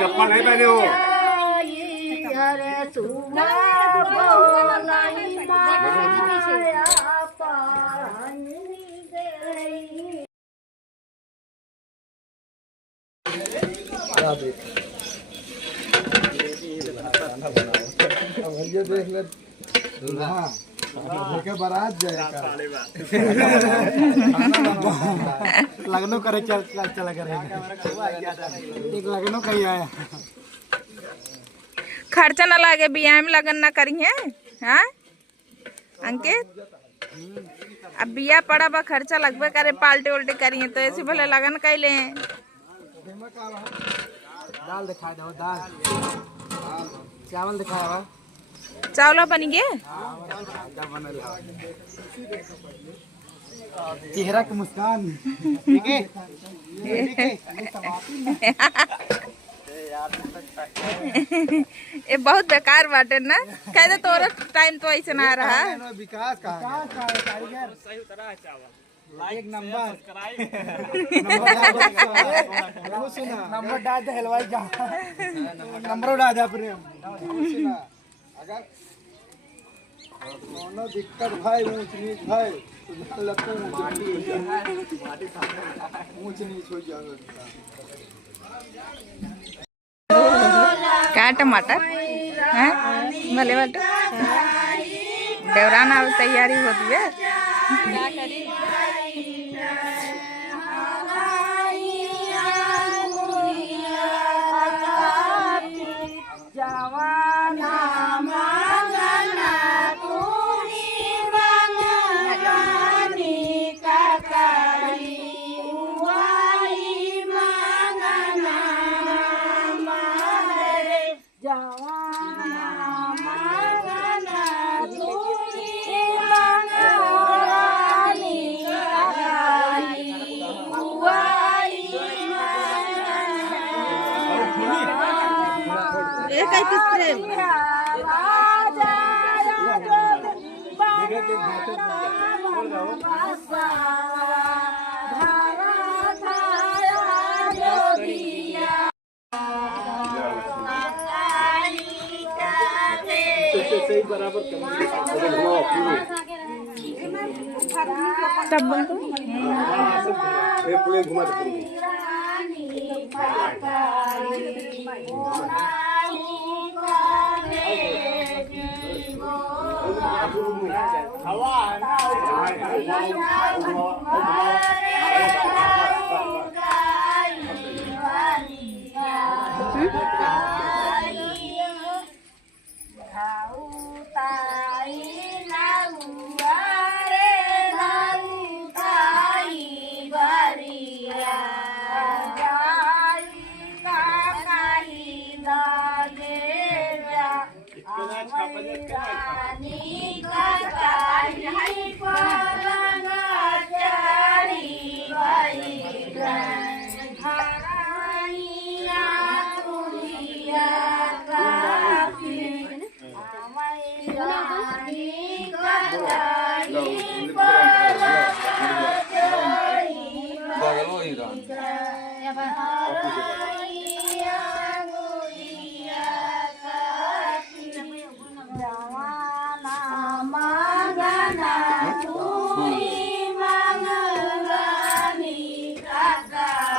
चप्पल नहीं पहने हो। ये देख ले दूल्हा लेके बारात जाएगा लगनो करे चला करेगा एक लगनो कहीं आया खर्चा ना लागे बियाह में लगन ना करिए। हाँ अंकित अब बिया पड़ा बा खर्चा लगभग करे पाल्टे उल्टे करिए तो ऐसे भले लगन कैले। दाल दिखा दो दाल चावल दिखा हुआ चावल बन गए चेहरा की मुस्कान ठीक है। ये बहुत बेकार बाटे ना कहते तोरा टाइम तो ऐसे ना रहा। विकास का कारीगर सही उतरा है चावल एक नंबर नंबर डाल दे हलवाई का नंबर डाल दे अपने अगर कोनो दिक्कत भाई ऊंच नीच भाई तो लगता ऊंच नीच हो जाएगा। क्या टमाटर हैं भले बाटे देवरान अब तैयारी होती है। क्या करी सही बराबर तब बन पूरे घुमा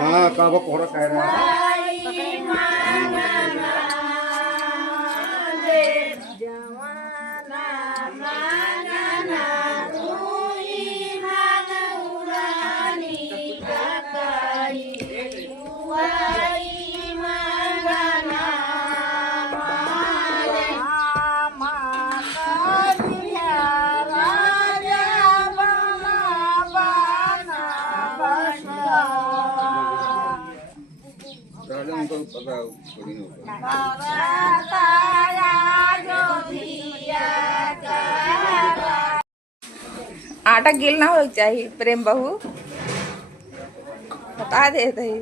हाँ काबा कोहरा कह रहा है। आटा गिलना हो चाहिए प्रेम बहू बता देते ही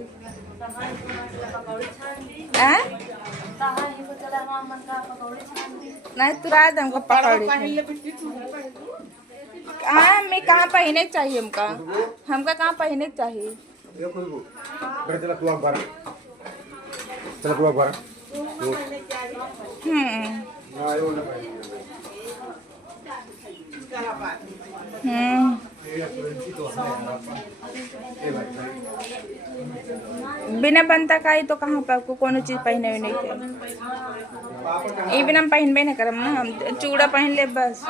नहीं तुरा हमको पकड़ हाँ मैं कहाँ पहने चाहिए हमका कहाँ पहने चाहिए ये खुशबू घर चला तू अखबार चला तू अखबार हाँ ये बोलना भाई बिना बनता का ही तो कहाँ पे आपको कोनो चीज पहने हुए नहीं थे ये बिना हम पहनबे नहीं करम ना हम चूड़ा पहन ले बस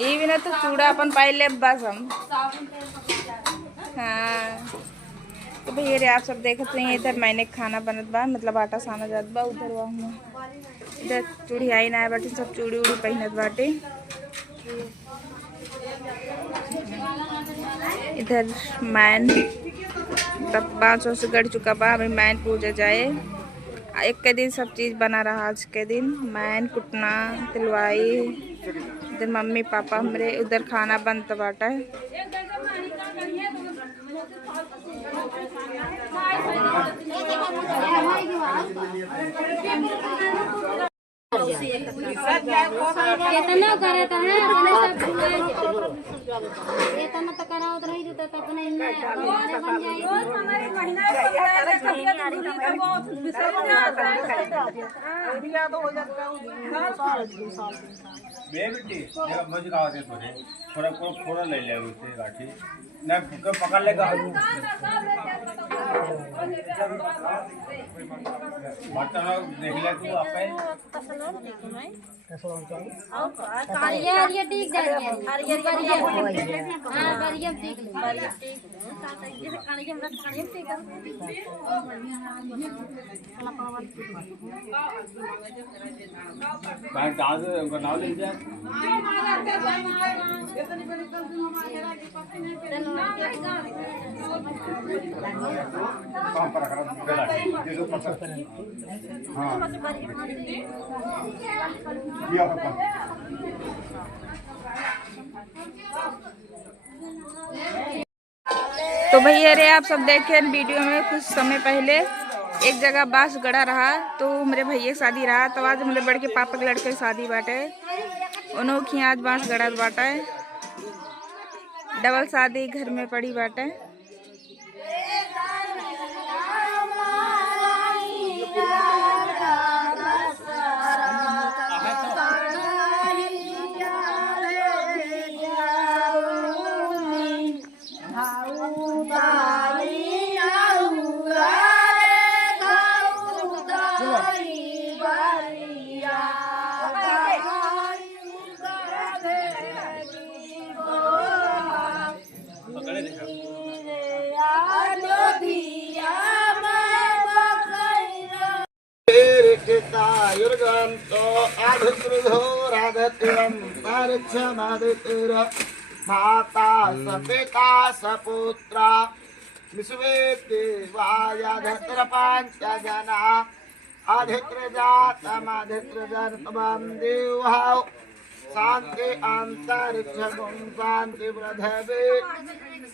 ये बिना तो चूड़ा अपन पहन ले बस हम हाँ तो भैया रे आप सब देखते हैं इधर मैंने खाना बनत बा मतलब आटा साना जात बा उधर वहाँ इधर चूड़ी आई ना बाटे सब चूड़ी उड़ी पहनत बाटे इधर मैन तब 500 से गढ़ चुका बा अभी मैन पूजा जाए एक के दिन सब चीज़ बना रहा आज के दिन मैन कुटना तिलवाई इधर मम्मी पापा हमरे उधर खाना बनता बाटा इतना करता है इतना तो करा उधर ही तो अपने हमारे बन थोड़ा थोड़ा ले ले उससे गाठी ना पकड़ लेगा देख ले तू आपे ये ठीक जाएगी हां बढ़िया ठीक बढ़िया ठीक खाने के हमरा खाने ठीक कहां डांस उनका नाम ले जा काम पर करा बेला ये जो पसंद हां ये आपका तो भैया रे आप सब देखे वीडियो में कुछ समय पहले एक जगह बांस गड़ा रहा तो मेरे भैया की शादी रहा तो आज मेरे बड़े के पापा के लड़के की शादी बाटे उन्होंने आज बांस गड़ा बाटा है डबल शादी घर में पड़ी बाटे युर्गन्तो आधुत्रुधो राधतिरं तारच्छमादितिर माता सपिता सपुत्रा विश्वे देवायाधत्र पाञ्चजना आधित्र जातमाधित्र जनतमं देवहाव शान्ति अंतरिक्षगुं शान्ति पृथिवी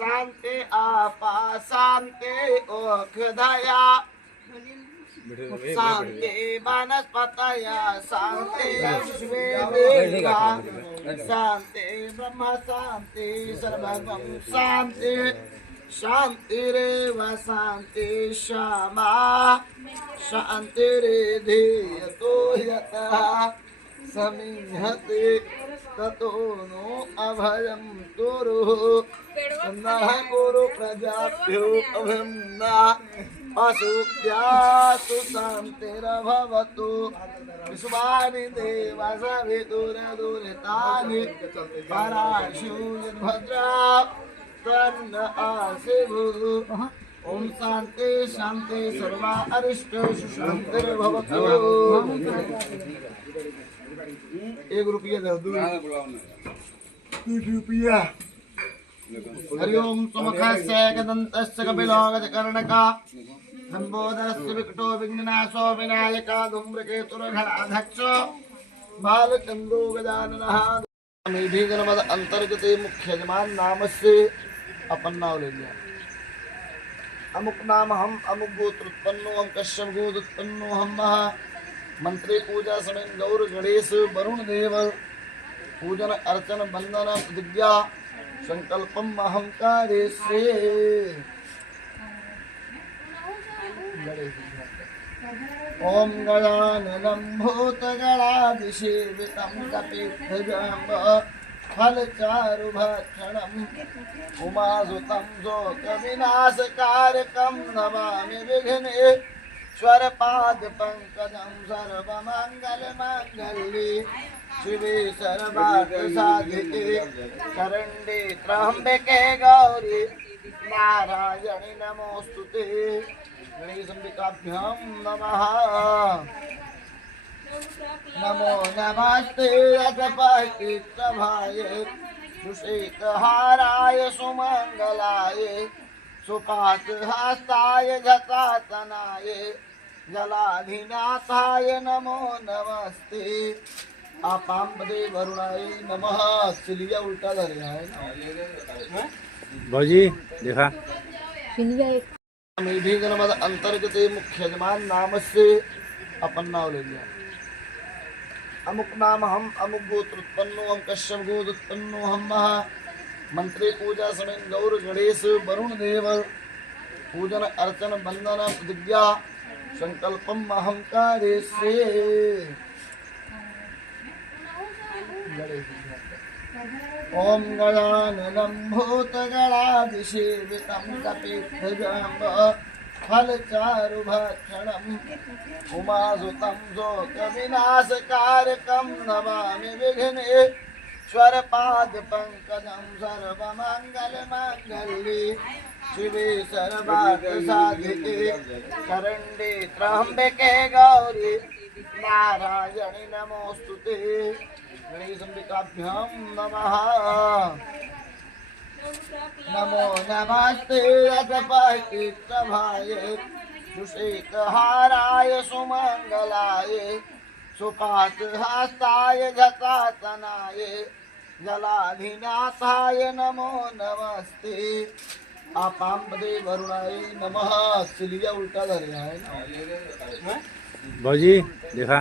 शान्ति आपा शान्ति ओषधया शान्ति वनस्पतया शान्ति विश्वे देवा शान्ति ब्रह्म शान्ति सर्वगं शान्ति शान्तिरेव शान्ति क्षमा शान्तिरेधीयतो यतः समीहते ततो नो अभयं कुरु नः कुरु प्रजाभ्यो अभयं नः असुभ्यासु शान्तिर्भवतु विश्वानि देवा सवितुर्दुरितानि पराशूर्भद्रा तन्न आशिभु ओम शान्ति शान्ति सर्वा अरिष्टेषु शान्तिर्भवतु 1 रुपया दे 2 रुपया हरि ओम समखस्य गदन्तस्य कपिलोगजकर्णका लंबोदरस्य विकटो विघ्ननाशो विनायका धूम्रकेतुर्घटाध्यक्ष बालचन्द्रो गजाननः मेधी जनपद अंतर्गत मुख्य यजमान नाम से अपन नाम ले लिया अमुक नाम हम अमुक गोत्र उत्पन्नो हम कश्यप गोत्र उत्पन्नो हम मंत्री पूजा समय गौर गणेश वरुण देव पूजन अर्चन बंदन प्रतिज्ञा संकल्पम अहंकारेश्वे। ओम गजाननं भूतगणाधिसेवितं कपिध्वजं फलचारुभक्षणम् उमासुतं शोकविनाशकारकं नमामि विघ्नेश्वरपादपङ्कजं सर्वमङ्गलमाङ्गल्ये शिवे सर्वार्थसाधिके शरण्ये त्र्यम्बके गौरी नारायणि नमोऽस्तुते। गणेशाभ्यां नमः। नमो नमस्ते अतपतितभाय सुषेकहाराय सुमंगलाय सुपाशहस्ताय जटातनाय जलाधिनाथाय नमो नमस्ते। आपाम्बदे वरुणाय नमः। सिलिया उल्टा धर रहा है भाजी देखा मेढी गणपद अंतर्गत मुख्य यजमान नाम से अपन नाम ले लिया। अमुक नाम हम अमुक गोत्र उत्पन्नो हम कश्यप गोत्र उत्पन्नो हम महा मंत्री पूजा समय गौर गणेश वरुण देव पूजन अर्चन बंदन प्रतिज्ञा संकल्पम अहंकारेश्वे। ओम गजाननं भूतगणाधिसेवितं कपिध्वजं फलचारुभक्षणम् उमासुतं शोकविनाशकारकं नमामि विघ्नेश्वरपादपङ्कजं सर्वमङ्गलमाङ्गल्ये शिवे सर्वार्थसाधिके शरण्ये त्र्यम्बके गौरी नारायणि नमोऽस्तुते। गणेशाभ्यां नमः। नमो नमस्ते अतपतितभाय सुषेकहाराय सुमंगलाय सुपाशहस्ताय जटातनाय जलाधिनाथाय नमो नमस्ते। आपाम्बदे वरुणाय नमः। सिलिया उल्टा धर रहा है भाजी देखा